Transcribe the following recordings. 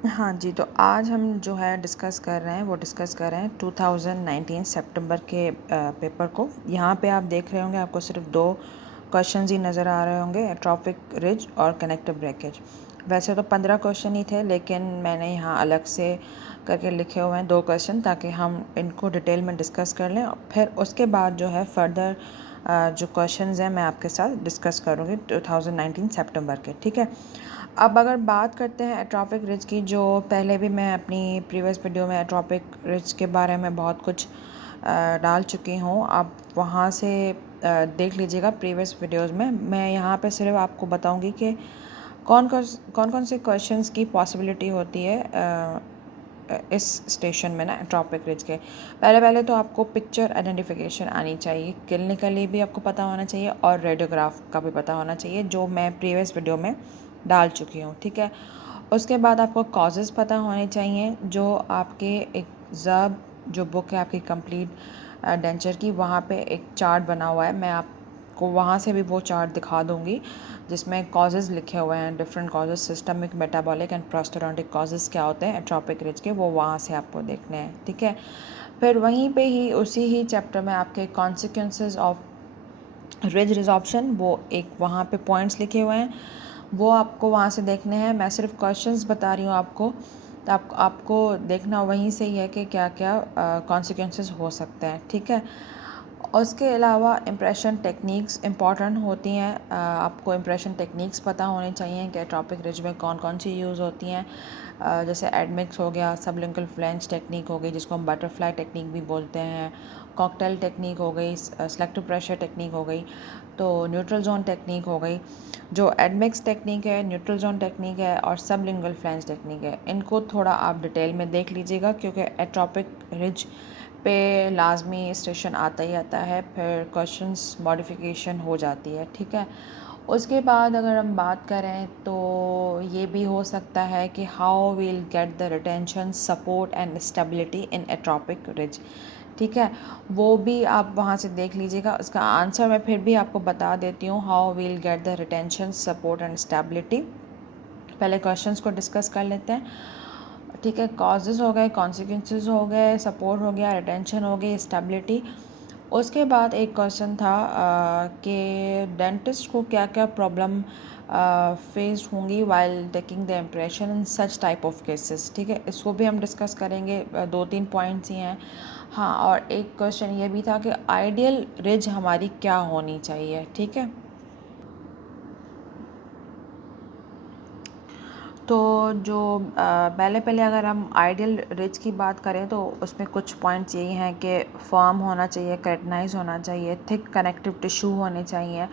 हाँ जी, तो आज हम जो है डिस्कस कर रहे हैं 2019 सितंबर के पेपर को। यहाँ पे आप देख रहे होंगे, आपको सिर्फ दो क्वेश्चंस ही नज़र आ रहे होंगे, एट्रॉपिक रिज और कनेक्टिव ब्रेकेज। वैसे तो 15 क्वेश्चन ही थे, लेकिन मैंने यहाँ अलग से करके लिखे हुए हैं दो क्वेश्चन, ताकि हम इनको डिटेल में डिस्कस कर लें। फिर उसके बाद जो है फर्दर जो क्वेश्चंस हैं मैं आपके साथ डिस्कस करूँगी 2019 सितंबर के, ठीक है। अब अगर बात करते हैं एट्रॉपिक रिज की, जो पहले भी मैं अपनी प्रीवियस वीडियो में एट्रॉपिक रिज के बारे में बहुत कुछ डाल चुकी हूँ, आप वहाँ से देख लीजिएगा प्रीवियस वीडियोस में। मैं यहाँ पे सिर्फ आपको बताऊँगी कि कौन कौन से क्वेश्चंस की पॉसिबिलिटी होती है इस स्टेशन में ना, एट्रॉपिक रिज के। पहले तो आपको पिक्चर आइडेंटिफिकेशन आनी चाहिए, क्लिनिकली भी आपको पता होना चाहिए और रेडियोग्राफ का भी पता होना चाहिए, जो मैं प्रीवियस वीडियो में डाल चुकी हूँ, ठीक है। उसके बाद आपको कॉजेज़ पता होने चाहिए, जो आपके एक जब जो बुक है आपकी कंप्लीट डेंचर की, वहाँ पे एक चार्ट बना हुआ है, मैं आपको वहाँ से भी वो चार्ट दिखा दूँगी, जिसमें कॉजेज़ लिखे हुए हैं, different causes, systemic, metabolic and prosthetic causes क्या होते हैं एट्रॉपिक रिज के, वो वहाँ से आपको देखने हैं, ठीक है। फिर वहीं पे ही उसी ही चैप्टर में आपके कॉन्सिक्वेंसेस ऑफ रिज रिजॉर्प्शन, वो एक वहाँ पे पॉइंट्स लिखे हुए हैं, वो आपको वहाँ से देखने हैं। मैं सिर्फ क्वेश्चंस बता रही हूँ आपको, तो आपको देखना वहीं से ही है कि क्या क्या कॉन्सिक्वेंसेस हो सकते हैं, ठीक है। उसके अलावा इम्प्रेशन टेक्निक्स इम्पॉर्टेंट होती हैं। आपको इम्प्रेशन टेक्निक्स पता होनी चाहिए कि टॉपिक रिज में कौन कौन सी यूज़ होती हैं। जैसे एडमिक्स हो गया, सबलिंगुअल फ्लेंज टेक्निक हो गई, जिसको हम बटरफ्लाई टेक्निक भी बोलते हैं, कॉकटेल टेक्निक हो गई, सेलेक्टिव प्रेशर टेक्निक हो गई, तो न्यूट्रल जोन टेक्निक हो गई। जो एडमिक्स टेक्निक है, न्यूट्रल जोन टेक्निक है और सबलिंगुअल फ्लेंज टेक्निक है, इनको थोड़ा आप डिटेल में देख लीजिएगा, क्योंकि एट्रॉपिक रिज पे लाजमी स्टेशन आता ही आता है, फिर क्वेश्चंस मॉडिफिकेशन हो जाती है, ठीक है। उसके बाद अगर हम बात करें तो ये भी हो सकता है कि how will get the retention, support and stability in atrophic ridge, ठीक है। वो भी आप वहाँ से देख लीजिएगा। उसका आंसर मैं फिर भी आपको बता देती हूँ, how will get the retention, support and stability. पहले क्वेश्चंस को डिस्कस कर लेते हैं, ठीक है। कॉजेज़ हो गए, कॉन्सिक्वेंसेस हो गए, सपोर्ट हो गया, रिटेंशन हो गई, स्टेबिलिटी। उसके बाद एक क्वेश्चन था कि डेंटिस्ट को क्या क्या प्रॉब्लम फेस होंगी while taking the impression in such type of cases, ठीक है। इसको भी हम डिस्कस करेंगे, दो तीन पॉइंट्स ही हैं। हाँ, और एक क्वेश्चन ये भी था कि आइडियल रिज हमारी क्या होनी चाहिए, ठीक है। तो जो पहले अगर हम आइडियल रिज की बात करें, तो उसमें कुछ पॉइंट्स यही हैं कि फर्म होना चाहिए, केराटिनाइज होना चाहिए, थिक कनेक्टिव टिश्यू होने चाहिए,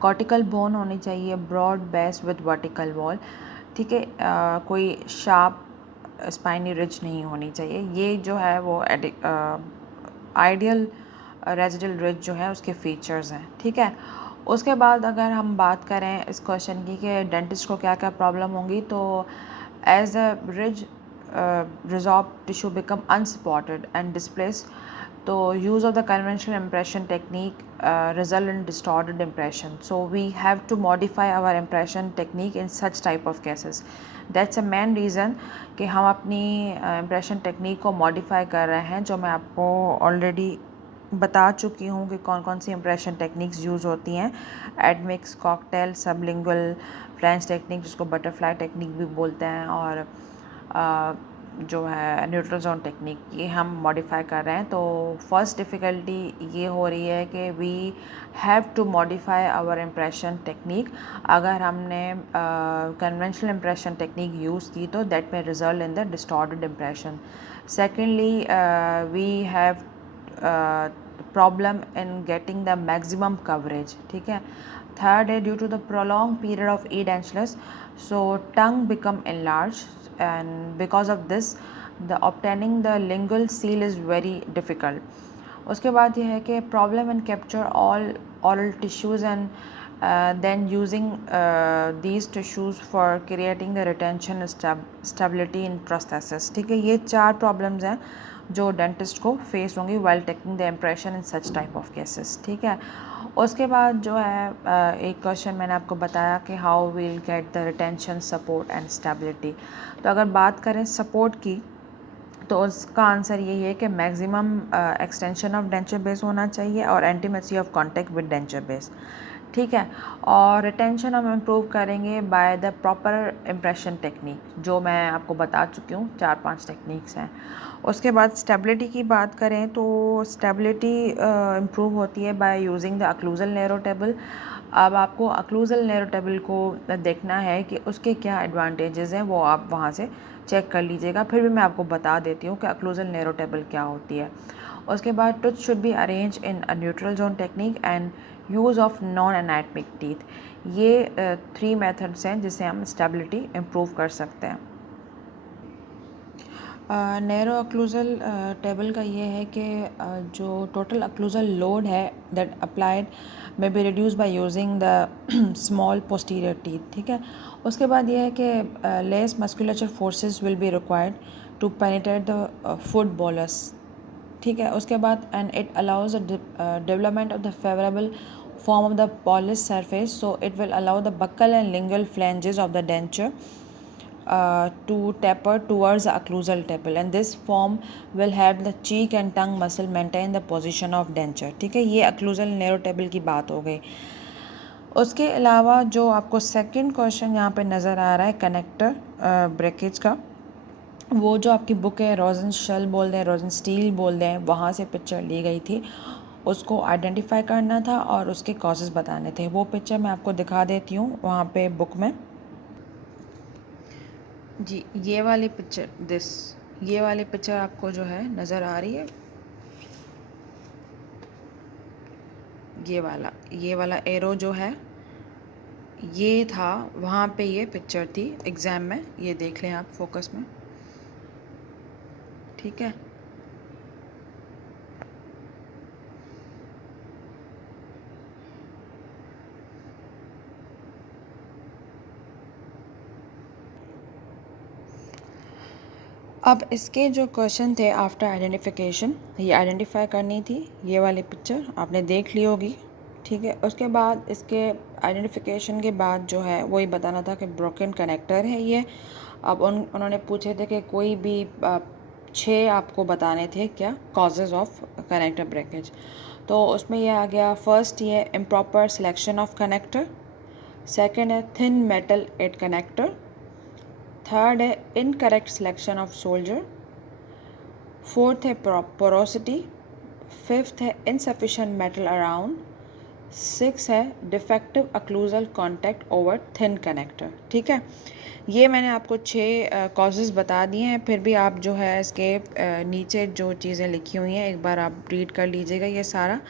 कॉर्टिकल बोन होनी चाहिए, broad base with vertical wall, ठीक है। कोई शार्प स्पाइनी रिज नहीं होनी चाहिए। ये जो है वो आइडियल रेजिडल रिज जो है उसके फीचर्स हैं, ठीक है। उसके बाद अगर हम बात करें इस क्वेश्चन की कि डेंटिस्ट को क्या क्या प्रॉब्लम होंगी, तो as a ridge resorb tissue become unsupported and displace, तो use of the conventional impression technique result in distorted impression, so we have to modify our impression technique in such type of cases. That's a main reason कि हम अपनी impression technique को modify कर रहे हैं, जो मैं आपको already बता चुकी हूँ कि कौन कौन सी इम्प्रेशन टेक्निक्स यूज़ होती हैं। एडमिक्स, कॉकटेल, सबलिंगुअल फ्रेंच टेक्निक, जिसको बटरफ्लाई टेक्निक भी बोलते हैं, और जो है न्यूट्रल जोन टेक्निक, ये हम मॉडिफाई कर रहे हैं। तो फर्स्ट डिफ़िकल्टी ये हो रही है कि we have to modify our impression technique. अगर हमने कन्वेंशनल इम्प्रेशन टेक्निक यूज़ की, तो दैट में result in the distorted impression. Secondly, we have problem in getting the maximum coverage, ठीक है। थर्ड है, due to the prolong period of edentulous, so tongue become enlarged, and because of this the obtaining the lingual seal is very difficult. उसके बाद ये है कि problem in capture all oral tissues and then using these tissues for creating the retention stability in prosthesis. ठीक है, ये 4 problems हैं जो डेंटिस्ट को फेस होंगी while taking the impression in such type of cases. ठीक है, उसके बाद जो है एक क्वेश्चन मैंने आपको बताया कि how will get the retention support and stability. तो अगर बात करें सपोर्ट की तो उसका आंसर यही है कि maximum extension of denture base होना चाहिए और intimacy of contact with denture base. ठीक है, और रिटेंशन हम इम्प्रूव करेंगे by the proper impression technique जो मैं आपको बता चुकी हूँ, 4-5 टेक्निक्स हैं। उसके बाद स्टेबिलिटी की बात करें तो स्टेबिलिटी इम्प्रूव होती है bye using the occlusal narrow table. अब आपको अक्लूजल नैरो टेबल को देखना है कि उसके क्या एडवांटेजेस हैं, वो आप वहाँ से चेक कर लीजिएगा। फिर भी मैं आपको बता देती हूँ कि अक्लूजल नैरो टेबल क्या होती है। उसके बाद tooth should be arrange in a neutral zone technique and use of non anatomic teeth. ये 3 मेथड्स हैं जिससे हम स्टेबिलिटी इम्प्रूव कर सकते हैं। नैरो अक्लूजल टेबल का ये है कि जो टोटल अक्लूजल लोड है that applied may be reduce by using the small posterior teeth. ठीक है, उसके बाद ये है कि less musculature forces will be required to penetrate the food bolus. ठीक है, उसके बाद and it allows the development of the favourable form of the polished surface, so it will allow the buccal and lingual flanges of the denture to taper towards the occlusal table, and this form will help the cheek and tongue muscle maintain the position of denture। ठीक है, ये occlusal narrow table की बात हो गई। उसके अलावा जो आपको सेकंड क्वेश्चन यहाँ पे नज़र आ रहा है कनेक्टर ब्रेकेज का, वो जो आपकी बुक है रोजन शेल बोल दें, रोजन स्टील बोल दें, वहाँ से पिक्चर ली गई थी। उसको आइडेंटिफाई करना था और उसके कॉजेज़ बताने थे। वो पिक्चर मैं आपको दिखा देती हूँ वहाँ पे बुक में। जी, ये वाली पिक्चर ये वाली पिक्चर आपको जो है नज़र आ रही है, ये वाला एरो जो है ये था, वहाँ पे ये पिक्चर थी एग्ज़ाम में, ये देख लें आप फोकस में। ठीक है, अब इसके जो क्वेश्चन थे आफ्टर आइडेंटिफिकेशन, ये आइडेंटिफाई करनी थी, ये वाली पिक्चर आपने देख ली होगी। ठीक है, उसके बाद इसके आइडेंटिफिकेशन के बाद जो है वही बताना था कि ब्रोकन कनेक्टर है ये। अब उन्होंने पूछे थे कि कोई भी 6 आपको बताने थे क्या कॉजेज़ ऑफ कनेक्टर ब्रेकेज। तो उसमें ये आ गया, फर्स्ट ये improper selection of connector, second है thin metal at connector, third है incorrect selection of solder, fourth है पोरोसिटी, फिफ्थ है इनसफिशेंट मेटल अराउंड, सिक्स है defective occlusal contact over thin connector. ठीक है, ये मैंने आपको 6 कॉजेज़ बता दिए हैं। फिर भी आप जो है इसके नीचे जो चीज़ें लिखी हुई हैं एक बार आप रीड कर लीजिएगा। ये सारा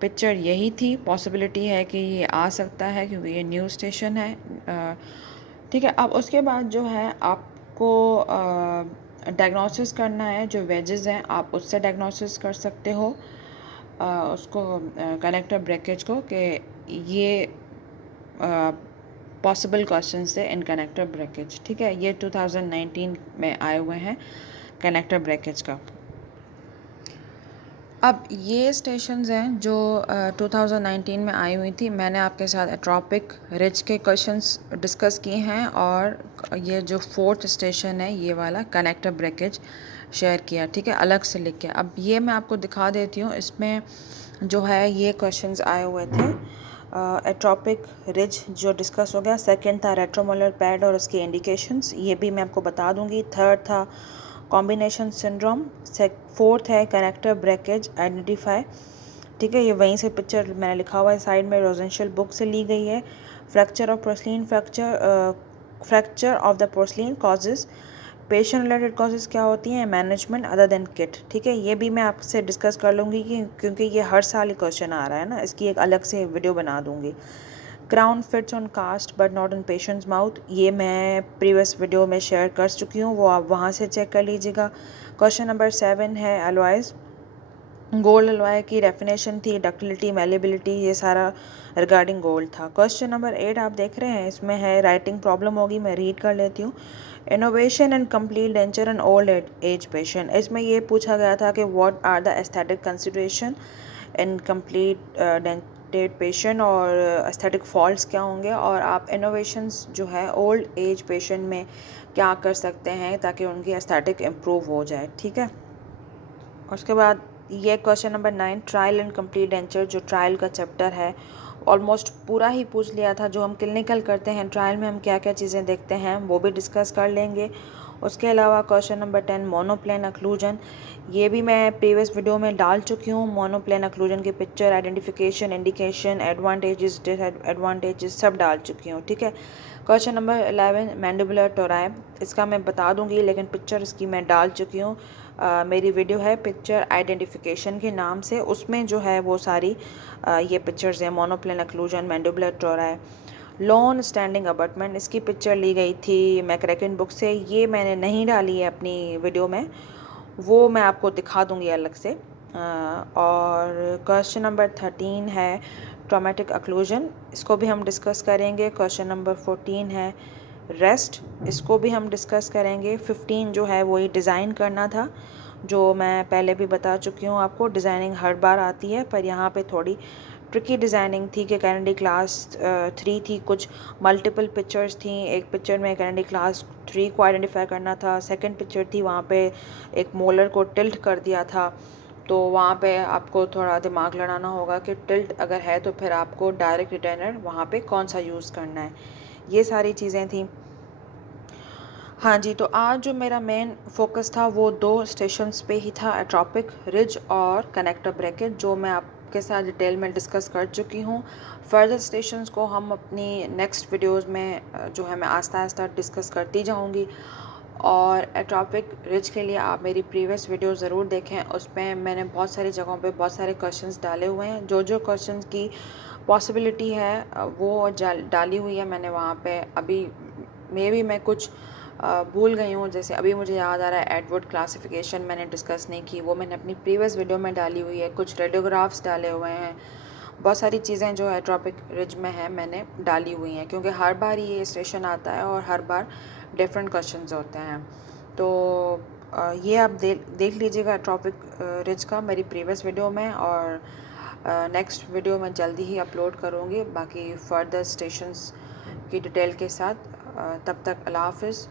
पिक्चर यही थी, पॉसिबिलिटी है कि ये आ सकता है क्योंकि ये न्यूज़ स्टेशन है। ठीक है, अब उसके बाद जो है आपको डायग्नोसिस करना है, जो वेजेस हैं आप उससे डायग्नोसिस कर सकते हो उसको कनेक्टर ब्रेकेज को, कि ये पॉसिबल क्वेश्चन से इन कनेक्टर ब्रेकेज। ठीक है, ये 2019 में आए हुए हैं कनेक्टर ब्रेकेज का। अब ये स्टेशंस हैं जो 2019 में आई हुई थी। मैंने आपके साथ एट्रोपिक रिज के क्वेश्चंस डिस्कस किए हैं और ये जो 4th स्टेशन है ये वाला कनेक्टर ब्रेकेज शेयर किया। ठीक है, अलग से लिख के। अब ये मैं आपको दिखा देती हूँ, इसमें जो है ये क्वेश्चंस आए हुए थे। एट्रोपिक रिज जो डिस्कस हो गया, सेकंड था रेट्रोमोलर पैड और उसके इंडिकेशंस, ये भी मैं आपको बता दूंगी। थर्ड था कॉम्बिनेशन सिंड्रोम, फोर्थ है कनेक्टर ब्रेकेज आइडेंटिफाई। ठीक है, ये वहीं से पिक्चर मैंने लिखा हुआ है साइड में, रोजेंशियल बुक से ली गई है। Fracture of porcelain, fracture of the porcelain causes, patient related causes क्या होती हैं, मैनेजमेंट अदर देन किट। ठीक है, ये भी मैं आपसे डिस्कस कर लूँगी क्योंकि ये हर साल ही क्वेश्चन आ रहा है ना, इसकी एक अलग से वीडियो बना दूँगी। Crown fits on caste but not in patients mouth, ये मैं प्रीवियस वीडियो में शेयर कर चुकी हूँ, वो आप वहाँ से चेक कर लीजिएगा। क्वेश्चन नंबर 7 है एलॉयज़, गोल्ड एलॉय की डेफिनेशन थी, डक्टिलिटी, मैलेबिलिटी, ये सारा रिगार्डिंग गोल्ड था। क्वेश्चन नंबर 8 आप देख रहे हैं, इसमें है राइटिंग प्रॉब्लम होगी, मैं रीड कर लेती हूँ। Innovation and complete denture and old age patient, इसमें ये पूछा गया था कि what are the aesthetic consideration in complete dented patient और एस्थेटिक फॉल्ट्स क्या होंगे, और आप इनोवेशंस जो है ओल्ड एज पेशेंट में क्या कर सकते हैं ताकि उनकी एस्थेटिक इम्प्रूव हो जाए। ठीक है, उसके बाद ये question number 9 trial and complete denture, जो ट्रायल का चैप्टर है ऑलमोस्ट पूरा ही पूछ लिया था। जो हम क्लिनिकल करते हैं ट्रायल में हम क्या क्या चीज़ें देखते हैं वो भी डिस्कस कर लेंगे। उसके अलावा क्वेश्चन नंबर 10 मोनोप्लेन अक्लूजन, ये भी मैं प्रीवियस वीडियो में डाल चुकी हूँ। मोनोप्लेन अक्लूजन की picture, identification, indication, advantages, disadvantages सब डाल चुकी हूँ। ठीक है, क्वेश्चन नंबर 11 मैंडिबुलर टोराई, इसका मैं बता दूंगी लेकिन पिक्चर इसकी मैं डाल चुकी हूँ। मेरी वीडियो है पिक्चर आइडेंटिफिकेशन के नाम से, उसमें जो है वो सारी ये पिक्चर्स हैं। मोनोप्लेन अक्लूजन, मैंडिबुलर टोराई, लॉन स्टैंडिंग अबटमेंट, इसकी पिक्चर ली गई थी मैकरेकन बुक से, ये मैंने नहीं डाली है अपनी वीडियो में, वो मैं आपको दिखा दूंगी अलग से। और क्वेश्चन नंबर 13 है ट्रॉमेटिक अक्लूजन, इसको भी हम डिस्कस करेंगे। क्वेश्चन नंबर 14 है रेस्ट, इसको भी हम डिस्कस करेंगे। 15 जो है वही डिज़ाइन करना था, जो मैं पहले भी बता चुकी हूँ आपको। डिज़ाइनिंग हर बार आती है पर यहाँ पे थोड़ी ट्रिकी डिज़ाइनिंग थी कि कैनेडी क्लास 3 थी, कुछ मल्टीपल पिक्चर्स थी। एक पिक्चर में कैनेडी क्लास 3 को आइडेंटिफाई करना था, सेकंड पिक्चर थी वहाँ पे एक मोलर को टिल्ट कर दिया था, तो वहाँ पे आपको थोड़ा दिमाग लड़ाना होगा कि टिल्ट अगर है तो फिर आपको डायरेक्ट रिटेनर वहाँ पे कौन सा यूज़ करना है, ये सारी चीज़ें थी। हाँ जी, तो आज जो मेरा मेन फोकस था वो 2 स्टेशंस पे ही था, एट्रोपिक रिज और कनेक्टर ब्रैकेट, जो मैं आपके साथ डिटेल में डिस्कस कर चुकी हूँ। फर्दर स्टेशंस को हम अपनी नेक्स्ट वीडियोस में जो है मैं आस्ता आस्ता डिस्कस करती जाऊँगी। और एट्रोपिक रिज के लिए आप मेरी प्रीवियस वीडियो ज़रूर देखें, उसमें मैंने बहुत सारी जगहों पे बहुत सारे क्वेश्चंस डाले हुए हैं। जो जो क्वेश्चंस की पॉसिबिलिटी है वो डाली हुई है मैंने वहाँ पे। अभी मे भी मैं कुछ भूल गई हूँ, जैसे अभी मुझे याद आ रहा है एडवर्ड क्लासिफिकेशन मैंने डिस्कस नहीं की, वो मैंने अपनी प्रीवियस वीडियो में डाली हुई है। कुछ रेडियोग्राफ्स डाले हुए हैं, बहुत सारी चीज़ें जो एट्रोपिक रिज में है मैंने डाली हुई हैं, क्योंकि हर बार ये स्टेशन आता है और हर बार डिफरेंट क्वेश्चंस होते हैं। तो ये आप देख लीजिएगा एट्रोपिक रिज का मेरी प्रीवियस वीडियो में, और नेक्स्ट वीडियो मैं जल्दी ही अपलोड करूँगी बाकी फर्दर स्टेशंस की डिटेल के साथ। तब तक अल्लाह हाफ़िज़।